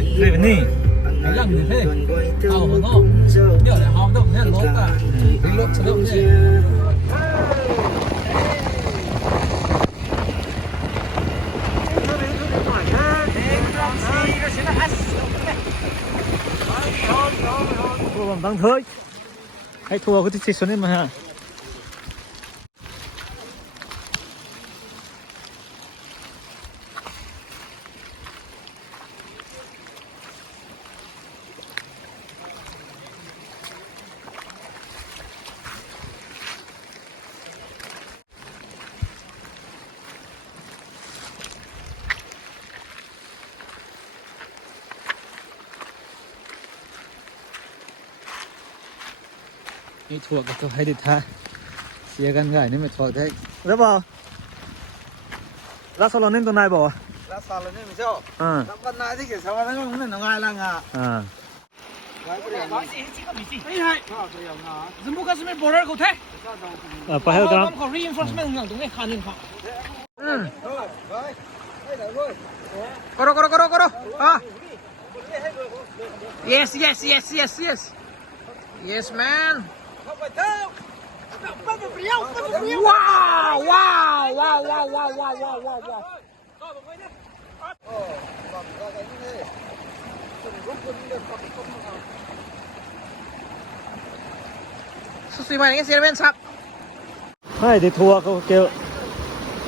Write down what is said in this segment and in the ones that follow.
นี่เป็นนี่ยังนี่เฮ้เอาหัวโน้เดี๋ยวหอมต้องเนี่ยลบอ่ะทิ้งลบสะดุ้งเนี่ยผมตั้งเถยให้ทัวร์ก็ที่สุดนี่มาฮะนี่ถั่วกับตัวให้ดิท่าเสียกันง่ายนี่ไม่ถอดได้แล้วบ่รักสลอนนี่ตัวนายบ่รักสลอนนี่ไม่ชอบทำกันนายที่เกี่ยวกับอะไรก็ไม่ง่ายละง่ะจมูกก็สมัยโบราณเขาแท้ไปให้กันเขา reinforcement อย่างตรงนี้ขาหนึ่งเขากรyes man wow สุดสีใหม่นี่เสียเป็นซับให้ได้ทัวร์เขาเกี่ยว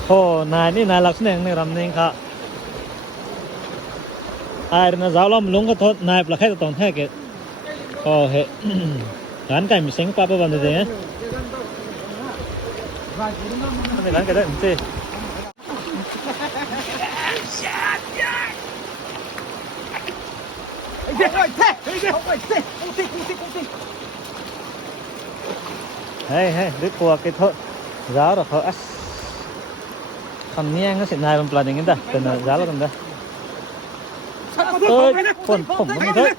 พ่อนายนี่นายลักษณะในรำเนียงค่ะไอ้เรื่องสาวล้อมลงก็ทดนายปลักให้ตอนแท้เกิดโอ้เฮ้ร้านไก่มีเซ็งป้าบันเดย์เนี่ยไม่ร้านไก่ได้ผมเจ๊เฮ้ยดึกกว่ากี่ทดร้าวหรอเขาอัสคำนี้งั้นเสร็จนายมันปลาอย่างนี้ได้แต่ร้าวแล้วกันได้ผมมันเถอะ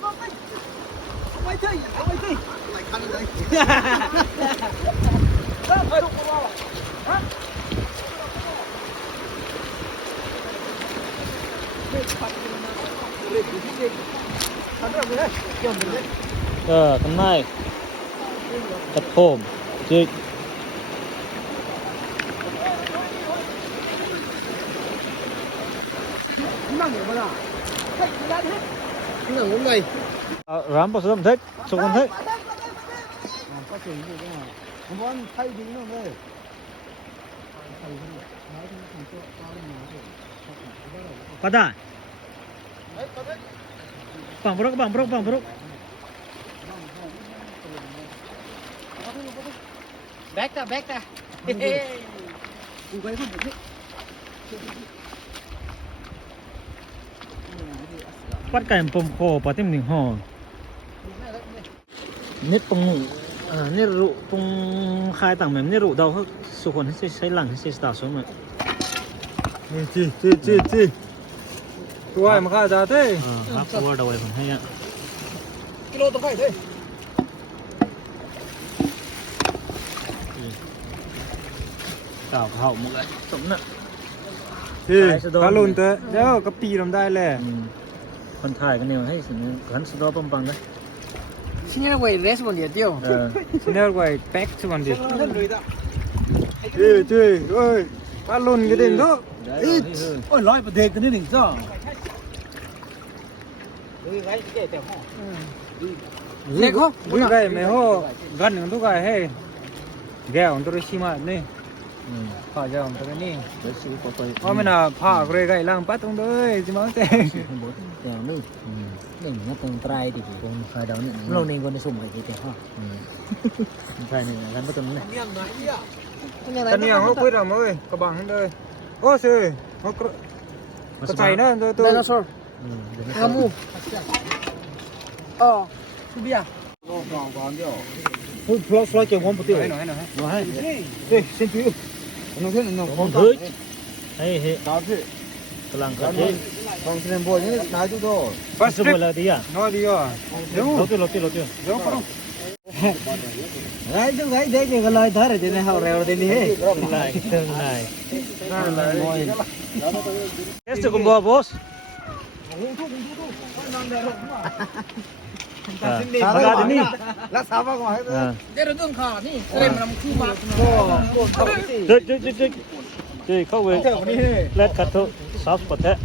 ข้างในกระโถมจิกรำผสมเทคสุกเทคปัดได้ปังบรุกแบกตาปัดไก่ผมโคปัดเต็มหนึ่งห่อนี่ตรงนี่รู้ตรงคายต่างแบบนี่รู้เราเขาสุขคนให้ใช้หลังให้ใช้สตาร์สมัยจีตัวมันก็จะเท่ครับตัวเราเลยผมให้อ่ะกิโลต้องไปเท่เก่าเขาหมดเลยสมน่ะถ้าลุนเตะเดี๋ยวก็ปีทำได้เลยคนถ่ายกันเนี่ยให้สิ่งขันสุดยอดปังๆเลยชิ้นนี้ไว้เรสวันเดียวชิ้นนี้ไว้แพ็ควันเดียวจีเอ้ยถ้าลุนก็เด่นทุกโอ้ยร้อยประเด็กกันนี่หนึ่งจ้าเด็กเขาบุญไก่ไม่เขากันหนึ่งทุกไก่ให้แก้วตัวชิมาเนี่ยผ้าเจ้าตัวนี้เพราะมันผ้าเกยไก่ล่างปัดตรงเลยจิมาเต้อย่างนึงนี่มันตรงไตรดิตรงไฟดาวนี่เราเองก็ในสุ่มไก่เจ้าพ่อใช่เนี่ยงั้นก็ตรงนี้ตอนนี้เขาคุยเราเลยกระบังเลยโอ้สิเขากระจายนะตัวไดโนเสาร์งูมูอ๋อทุเบียฟลอเกี่ยวกับปุ๋ยหน่อยเฮ้ยเส้นผิวน้องเส้นน้องเฮ้ยเฮ้ยดาวสิกำลังขับรถตองเส้นบอลนี่นายจุดโต้ปัสบุลดีอ่ะน้อยดีอ่ะเดี๋ยวโลติเดี๋ยวปะไอ้ดูไอ้เด็กก็เลยท่าเลยเนี่ยเขาเร็วเลยนี่เฮ้ยนายเอสกุมบอส นี่รักษาบ้างไหม เดี๋ยวเรื่องข่าวนี่เล่นมันคือมา เฮ้ยเข้าเว้ย เจ้าคนนี้ Let cut to South Potet.